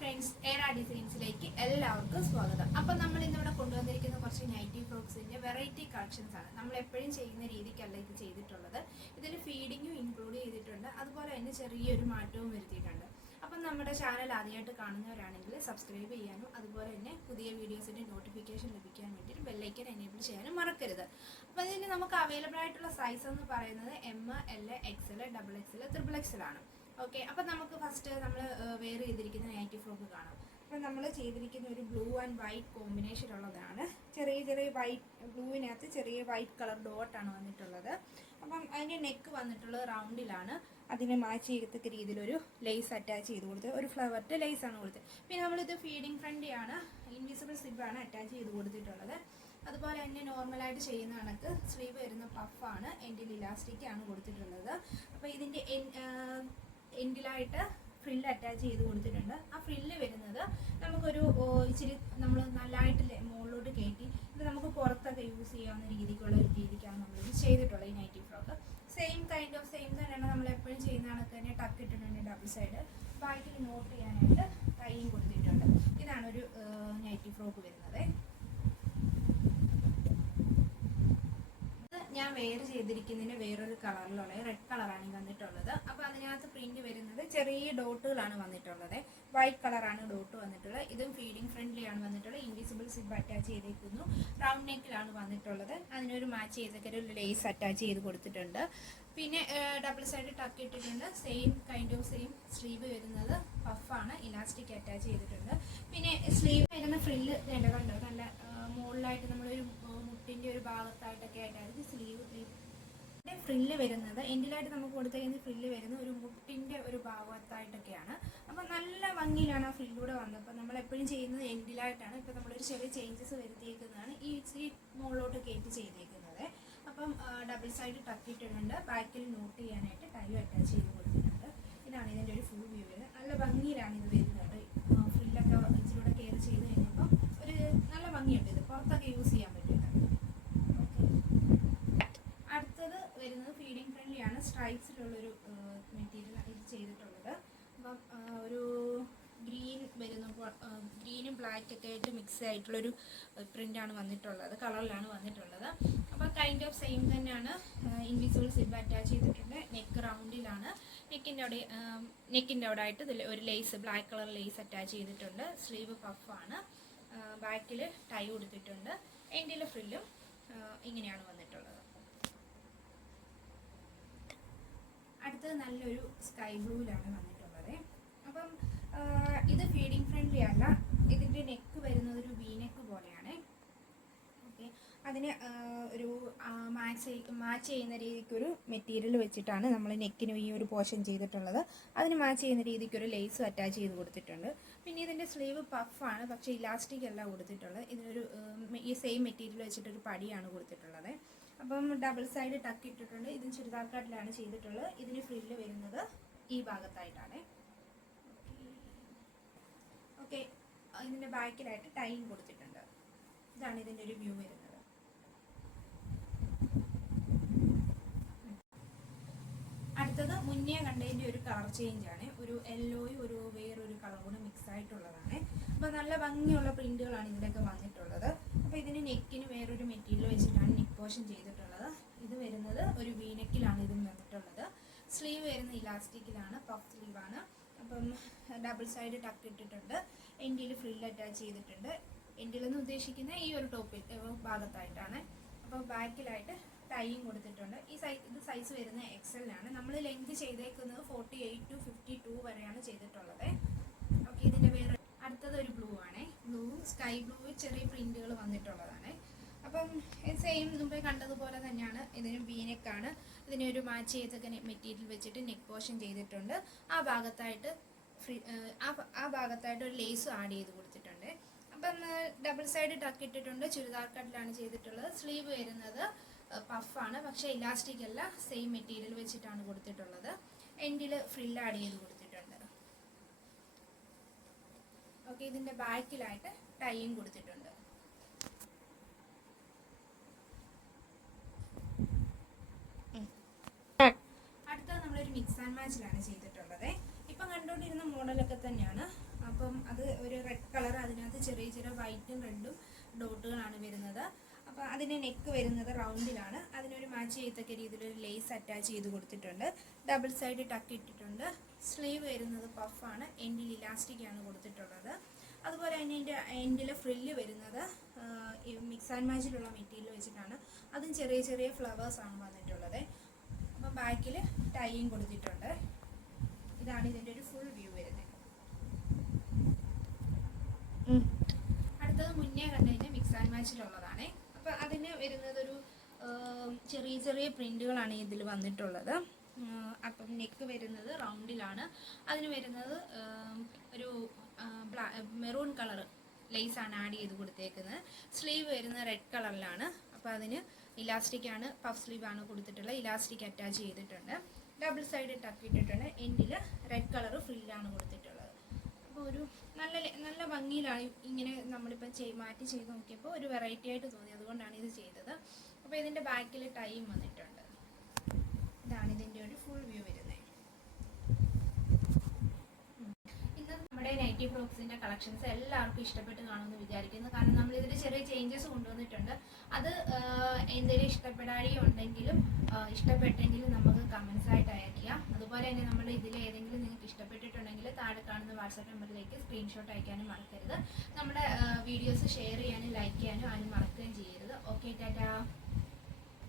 Friends, ഏറ ഡിസൈൻസിലേക്ക് എല്ലാവർക്കും സ്വാഗതം. അപ്പം നമ്മൾ ഇന്നിവിടെ കൊണ്ടുവന്നിരിക്കുന്ന കുറച്ച് നൈറ്റി ഫ്രോക്സിൻ്റെ വെറൈറ്റി കളക്ഷൻസ് ആണ്. നമ്മൾ എപ്പോഴും ചെയ്യുന്ന രീതിക്കല്ല ഇത് ചെയ്തിട്ടുള്ളത്. ഇതിൽ ഫീഡിങ്ങും ഇൻക്ലൂഡ് ചെയ്തിട്ടുണ്ട്, അതുപോലെ തന്നെ ചെറിയൊരു മാറ്റവും വരുത്തിയിട്ടുണ്ട്. അപ്പം നമ്മുടെ ചാനൽ ആദ്യമായിട്ട് കാണുന്നവരാണെങ്കിൽ സബ്സ്ക്രൈബ് ചെയ്യാനും അതുപോലെ തന്നെ പുതിയ വീഡിയോസിൻ്റെ നോട്ടിഫിക്കേഷൻ ലഭിക്കാൻ വേണ്ടിയിട്ട് ബെല്ലൈക്കൻ എനേബിൾ ചെയ്യാനും മറക്കരുത്. അപ്പോൾ ഇതിന് നമുക്ക് അവൈലബിൾ ആയിട്ടുള്ള സൈസ് എന്ന് പറയുന്നത് M, L, XL, XXL, XXL ആണ്. ഓക്കെ, അപ്പം നമുക്ക് ഫസ്റ്റ് നമ്മൾ വെയർ ചെയ്തിരിക്കുന്ന നൈറ്റി ഫ്രോക്ക് കാണാം. അപ്പം നമ്മൾ ചെയ്തിരിക്കുന്ന ഒരു ബ്ലൂ ആൻഡ് വൈറ്റ് കോമ്പിനേഷൻ ഉള്ളതാണ്. ചെറിയ വൈറ്റ് ബ്ലൂവിനകത്ത് ചെറിയ വൈറ്റ് കളർ ഡോട്ടാണ് വന്നിട്ടുള്ളത്. അപ്പം അതിൻ്റെ നെക്ക് വന്നിട്ടുള്ളത് റൗണ്ടിലാണ്. അതിനെ മാച്ച് ചെയ്യത്തക്ക രീതിയിലൊരു ലേസ് അറ്റാച്ച് ചെയ്ത് കൊടുത്ത് ഒരു ഫ്ലവറിൻ്റെ ലേസാണ് കൊടുത്തത്. പിന്നെ നമ്മളിത് ഫീഡിങ് ഫ്രണ്ടിയാണ്, ഇൻവിസിബിൾ സിബാണ് അറ്റാച്ച് ചെയ്ത് കൊടുത്തിട്ടുള്ളത്. അതുപോലെ തന്നെ നോർമലായിട്ട് ചെയ്യുന്ന കണക്ക് സ്ലീവ് വരുന്ന പഫാണ്, എൻഡിൽ ഇലാസ്റ്റിക് ആണ് കൊടുത്തിട്ടുള്ളത്. അപ്പോൾ ഇതിൻ്റെ എൻഡിലായിട്ട് ഫ്രില്ല് അറ്റാച്ച് ചെയ്ത് കൊടുത്തിട്ടുണ്ട്. ആ ഫ്രില്ല് വരുന്നത് നമുക്കൊരു ഇച്ചിരി നമ്മൾ നല്ലതായിട്ട് മുകളിലോട്ട് കയറ്റി ഇത് നമുക്ക് പുറത്തൊക്കെ യൂസ് ചെയ്യാവുന്ന രീതിക്കുള്ള ഒരു രീതിക്കാണ് നമ്മളിത് ചെയ്തിട്ടുള്ളത്. ഈ നൈറ്റി ഫ്രോക്ക് സെയിം തന്നെയാണ് നമ്മൾ എപ്പോഴും ചെയ്യുന്ന കണക്ക് തന്നെ ടക്ക് ഇട്ടിട്ടുണ്ട്. ഡബിൾ സൈഡ് ബാക്കിൽ നോട്ട് ചെയ്യാനായിട്ട് കൈയും കൊടുത്തിട്ടുണ്ട്. ഇതാണ് ഒരു നൈറ്റി ഫ്രോക്ക് വരുന്നത്. ഞാൻ വെയർ ചെയ്തിരിക്കുന്നതിന് വേറൊരു കളറിലുള്ള റെഡ് കളറാണ് വന്നിട്ടുള്ളത്. അപ്പോൾ അതിനകത്ത് പ്രിന്റ് വരുന്നത് ചെറിയ ഡോട്ടുകളാണ് വന്നിട്ടുള്ളത്. വൈറ്റ് കളറാണ് ഡോട്ട് വന്നിട്ടുള്ളത്. ഇതും ഫീഡിങ് ഫ്രണ്ട്ലി ആണ് വന്നിട്ടുള്ളത്. ഇൻവിസിബിൾ സിബ് അറ്റാച്ച് ചെയ്തേക്കുന്നു. റൗണ്ട് നെക്കിലാണ് വന്നിട്ടുള്ളത്. അതിനൊരു മാച്ച് ചെയ്തൊക്കെ ഒരു ലേസ് അറ്റാച്ച് ചെയ്ത് കൊടുത്തിട്ടുണ്ട്. പിന്നെ ഡബിൾ സൈഡ് ടക്ക് ഇട്ടിട്ടുണ്ട്. സെയിം സ്ലീവ് വരുന്നത് പഫാണ്, ഇലാസ്റ്റിക് അറ്റാച്ച് ചെയ്തിട്ടുണ്ട്. പിന്നെ സ്ലീവ് വരുന്ന ഫ്രില്ല് കണ്ടോ, നല്ല മുകളിലായിട്ട് നമ്മളൊരു മുട്ടിൻ്റെ ഒരു ഭാഗത്തായിട്ടൊക്കെ ആയിട്ടായിരിക്കും സ്ലീവ് ഫ്രില്ല് വരുന്നത്. എൻഡിലായിട്ട് നമുക്ക് കൊടുത്തേക്കുന്ന ഫ്രില്ല് വരുന്നത് ഒരു മുട്ടിൻ്റെ ഒരു ഭാഗത്തായിട്ടൊക്കെയാണ്. അപ്പം നല്ല ഭംഗിയിലാണ് ആ ഫ്രില്ലൂടെ വന്നത്. അപ്പം നമ്മളെപ്പോഴും ചെയ്യുന്നത് എൻഡിലായിട്ടാണ്. ഇപ്പം നമ്മളൊരു ചെറിയ ചേഞ്ചസ് വരുത്തിയേക്കുന്നതാണ് ഈ മുകളിലോട്ട് കയറ്റി ചെയ്തേക്കുന്നത്. അപ്പം ഡബിൾ സൈഡ് ടക്കിയിട്ടുണ്ട്. ബാക്കിൽ നോട്ട് ചെയ്യാനായിട്ട് ടൈലും അറ്റാച്ച് ചെയ്ത് കൊടുത്തിട്ടുണ്ട്. ഇതാണ് ഇതിൻ്റെ ഒരു ഫുൾ വ്യൂ വരുന്നത്. നല്ല ഭംഗിയിലാണ് ഇത് വരുന്നത്. ഫ്രില്ലൊക്കെ ഇച്ചിലൂടെ കെയർ ചെയ്ത് കഴിഞ്ഞപ്പം ഒരു നല്ല ഭംഗിയുണ്ട്. ഇത് പുറത്തൊക്കെ യൂസ് ചെയ്യാൻ പറ്റും. അടുത്തത് വരുന്നത് ഫീഡിങ് ഫ്രണ്ട്ലി ആണ്. സ്ട്രൈപ്സിലുള്ളൊരു മെറ്റീരിയൽ ഇത് ചെയ്തിട്ടുള്ളത്. അപ്പം ഒരു ഗ്രീനും ബ്ലാക്കൊക്കെ ആയിട്ട് മിക്സ് ആയിട്ടുള്ളൊരു പ്രിൻ്റാണ് വന്നിട്ടുള്ളത്, കളറിലാണ് വന്നിട്ടുള്ളത്. അപ്പോൾ കൈൻഡ് ഓഫ് സെയിം തന്നെയാണ്. ഇൻവിസിബിൾ സിബ് അറ്റാച്ച് ചെയ്തിട്ടുണ്ട്. നെക്ക് റൗണ്ടിലാണ്. നെക്കിൻ്റെ അവിടെ ആയിട്ട് ഇതിൽ ഒരു lace, black colour lace attach ചെയ്തിട്ടുണ്ട്. സ്ലീവ് പഫാണ്. ബാക്കിൽ ടൈ കൊടുത്തിട്ടുണ്ട്. എൻഡിലെ ഫ്രില്ലും ഇങ്ങനെയാണ് വന്നിട്ടുള്ളത്. അടുത്തത് നല്ലൊരു സ്കൈ ബ്ലൂവിലാണ് വന്നിട്ടുള്ളത്. അപ്പം ഇത് ഫീഡിങ് ഫ്രണ്ട്ലി അല്ല. ഇതിൻ്റെ നെക്ക് വരുന്നത് ഒരു വി നെക്ക് പോലെയാണ്. ഓക്കെ, അതിന് ഒരു മാച്ച് ചെയ്യുന്ന രീതിക്കൊരു മെറ്റീരിയൽ വെച്ചിട്ടാണ് നമ്മൾ നെക്കിന് ഈ ഒരു പോർഷൻ ചെയ്തിട്ടുള്ളത്. അതിന് മാച്ച് ചെയ്യുന്ന രീതിക്കൊരു ലേസും അറ്റാച്ച് ചെയ്ത് കൊടുത്തിട്ടുണ്ട്. പിന്നെ ഇതിൻ്റെ സ്ലീവ് പഫാണ്, പക്ഷേ ഇലാസ്റ്റിക് അല്ല കൊടുത്തിട്ടുള്ളത്. ഇതിനൊരു ഈ സെയിം മെറ്റീരിയൽ വെച്ചിട്ടൊരു പടിയാണ് കൊടുത്തിട്ടുള്ളത്. അപ്പം ഡബിൾ സൈഡ് ടക്ക് ഇട്ടിട്ടുണ്ട്. ഇതിന് ചുരിദാർ കട്ടിലാണ് ചെയ്തിട്ടുള്ളത്. ഇതിന് ഫ്രില്ല് വരുന്നത് ഈ ഭാഗത്തായിട്ടാണ്. ഓക്കെ, ഇതിൻ്റെ ബാക്കിലായിട്ട് ടൈം കൊടുത്തിട്ടുണ്ട്. ഇതാണ് ഇതിൻ്റെ ഒരു വ്യൂ വരുന്നത്. അടുത്തത് മുന്നേ കണ്ടതിൻ്റെ ഒരു കളർ ചേഞ്ചാണ്. ഒരു യെല്ലോയും ഒരു വേറൊരു കളറും മിക്സ് ആയിട്ടുള്ളതാണ്. അപ്പോൾ നല്ല ഭംഗിയുള്ള പ്രിന്റുകളാണ് ഇതിലൊക്കെ വന്നിട്ടുള്ളത്. അപ്പോൾ ഇതിന് നെക്കിന് വേറൊരു മെറ്റീരിയൽ വെച്ചിട്ടാണ് നെക്ക് പോർഷൻ ചെയ്തിട്ടുള്ളത്. ഇത് വരുന്നത് ഒരു വി നെക്കിലാണ് ഇതിന് വന്നിട്ടുള്ളത്. സ്ലീവ് വരുന്ന ഇലാസ്റ്റിക്കിലാണ്, പഫ് സ്ലീവാണ്. അപ്പം ഡബിൾ സൈഡ് ടക്ക് ഇട്ടിട്ടുണ്ട്. എൻഡിൽ ഫ്രില്ല് അറ്റാച്ച് ചെയ്തിട്ടുണ്ട്. എൻഡിലെന്ന് ഉദ്ദേശിക്കുന്ന ഈ ഒരു ടോപ്പിൽ ഭാഗത്തായിട്ടാണ്. അപ്പോൾ ബാക്കിലായിട്ട് ടൈയും കൊടുത്തിട്ടുണ്ട്. ഇത് സൈസ് വരുന്ന XL-ലാണ്. നമ്മൾ ലെങ്ത് ചെയ്തേക്കുന്നത് 48 to 52 വരെയാണ് ചെയ്തിട്ടുള്ളത്. ഓക്കെ, ഇതിൻ്റെ വേറെ അടുത്തത് ഒരു ബ്ലൂ ആണ്. ബ്ലൂവും സ്കൈ ബ്ലൂവും ചെറിയ പ്രിന്റുകൾ വന്നിട്ടുള്ളതാണ്. അപ്പം സെയിം മുമ്പേ കണ്ടതുപോലെ തന്നെയാണ്. ഇതിന് വി നെക്കാണ്. ഇതിനൊരു മാച്ച് ചെയ്തൊക്കെ മെറ്റീരിയൽ വെച്ചിട്ട് നെക്ക് പോർഷൻ ചെയ്തിട്ടുണ്ട്. ആ ഭാഗത്തായിട്ട് ഒരു ലേസും ആഡ് ചെയ്ത് കൊടുത്തിട്ടുണ്ട്. അപ്പം ഡബിൾ സൈഡ് ടക്ക് ഇട്ടിട്ടുണ്ട്. ചുരിദാർ കട്ടിലാണ് ചെയ്തിട്ടുള്ളത്. സ്ലീവ് വരുന്നത് പഫാണ്, പക്ഷേ ഇലാസ്റ്റിക് അല്ല. സെയിം മെറ്റീരിയൽ വെച്ചിട്ടാണ് കൊടുത്തിട്ടുള്ളത്. എൻഡിൽ ഫ്രില്ല് ആഡ് ചെയ്ത് കൊടുത്തിട്ടുണ്ട്. ഓക്കെ, ഇതിൻ്റെ ബാക്കിലായിട്ട് ടൈയും കൊടുത്തിട്ടുണ്ട്. അടുത്തത് നമ്മളൊരു മിക്സ് ആൻഡ് മാച്ചിലാണ് ചെയ്തിട്ടുള്ളത്. ഇപ്പം കണ്ടുകൊണ്ടിരുന്ന മോഡലൊക്കെ തന്നെയാണ്. അപ്പം അത് ഒരു റെഡ് കളർ, അതിനകത്ത് ചെറിയ ചെറിയ വൈറ്റും റെഡും ഡോട്ടുകളാണ് വരുന്നത്. അപ്പോൾ അതിൻ്റെ നെക്ക് വരുന്നത് റൗണ്ടിലാണ്. അതിനൊരു മാച്ച് ചെയ്യത്തക്ക രീതിയിലൊരു ലേസ് അറ്റാച്ച് ചെയ്ത് കൊടുത്തിട്ടുണ്ട്. ഡബിൾ സൈഡ് ടക്ക് ഇട്ടിട്ടുണ്ട്. സ്ലീവ് വരുന്നത് പഫാണ്, എൻഡിൽ ഇലാസ്റ്റിക്കാണ് കൊടുത്തിട്ടുള്ളത്. അതുപോലെ തന്നെ ഇതിൻ്റെ എൻഡിൽ ഫ്രില്ല് വരുന്നത് മിക്സ് ആൻഡ് മാച്ചിലുള്ള മെറ്റീരിയൽ വെച്ചിട്ടാണ്. അതും ചെറിയ ചെറിയ ഫ്ലവേഴ്സാണ് വന്നിട്ടുള്ളത്. അപ്പോൾ ബാക്കിൽ ടൈയും കൊടുത്തിട്ടുണ്ട്. ഇതാണ് ഇതിൻ്റെ ഒരു ഫുൾ വ്യൂ വരുന്നത്. അടുത്തത് മുന്നേ കണ്ടതിൻ്റെ മിക്സ് ആൻഡ് മാച്ചിലുള്ളതാണ്. അപ്പോൾ അതിന് വരുന്നതൊരു ചെറിയ ചെറിയ പ്രിൻറ്റുകളാണ് ഇതിൽ വന്നിട്ടുള്ളത്. അപ്പം നെക്ക് വരുന്നത് റൗണ്ടിലാണ്. അതിന് വരുന്നത് ഒരു മെറൂൺ കളർ ലേസാണ് ആഡ് ചെയ്ത് കൊടുത്തേക്കുന്നത്. സ്ലീവ് വരുന്നത് റെഡ് കളറിലാണ്. അപ്പോൾ അതിന് ഇലാസ്റ്റിക്കാണ്, പഫ് സ്ലീവാണ് കൊടുത്തിട്ടുള്ളത്. ഇലാസ്റ്റിക് അറ്റാച്ച് ചെയ്തിട്ടുണ്ട്. ഡബിൾ സൈഡ് ടക്ക് ഇട്ടിട്ടുണ്ട്. എൻഡിൽ റെഡ് കളർ ഫ്രില്ലാണ് കൊടുത്തിട്ടുള്ളത്. അപ്പോൾ ഒരു നല്ല ഭംഗിയിലാണ്. ഇങ്ങനെ നമ്മളിപ്പം മാറ്റി ചെയ്ത് നോക്കിയപ്പോൾ ഒരു വെറൈറ്റി ആയിട്ട് തോന്നി, അതുകൊണ്ടാണ് ഇത് ചെയ്തത്. അപ്പോൾ ഇതിൻ്റെ ബാക്കിൽ ടൈം വന്നിട്ടുണ്ട്. ഇതാണ് ഇതിൻ്റെ ഒരു ഫുൾ വ്യൂ വരുന്നത്. നമ്മുടെ നൈറ്റി ഫ്രോക്സിൻ്റെ കളക്ഷൻസ് എല്ലാവർക്കും ഇഷ്ടപ്പെട്ട് കാണുമെന്ന് വിചാരിക്കുന്നു. കാരണം നമ്മളിതിൽ ചെറിയ ചേഞ്ചസ് കൊണ്ടുവന്നിട്ടുണ്ട്. അത് എന്തെങ്കിലും ഇഷ്ടപ്പെടാഴിക ഉണ്ടെങ്കിലും ഇഷ്ടപ്പെട്ടെങ്കിലും നമുക്ക് കമൻസ് ആയിട്ട് അയക്കുക. അതുപോലെ തന്നെ നമ്മൾ ഇതിൽ ഏതെങ്കിലും നിങ്ങൾക്ക് ഇഷ്ടപ്പെട്ടിട്ടുണ്ടെങ്കിൽ താഴെ കാണുന്ന വാട്സാപ്പ് നമ്പറിലേക്ക് സ്ക്രീൻഷോട്ട് അയക്കാനും മറക്കരുത്. നമ്മുടെ വീഡിയോസ് ഷെയർ ചെയ്യാനും ലൈക്ക് ചെയ്യാനും ആരും മറക്കുകയും ചെയ്യരുത്. ഓക്കെ, ടാറ്റാ.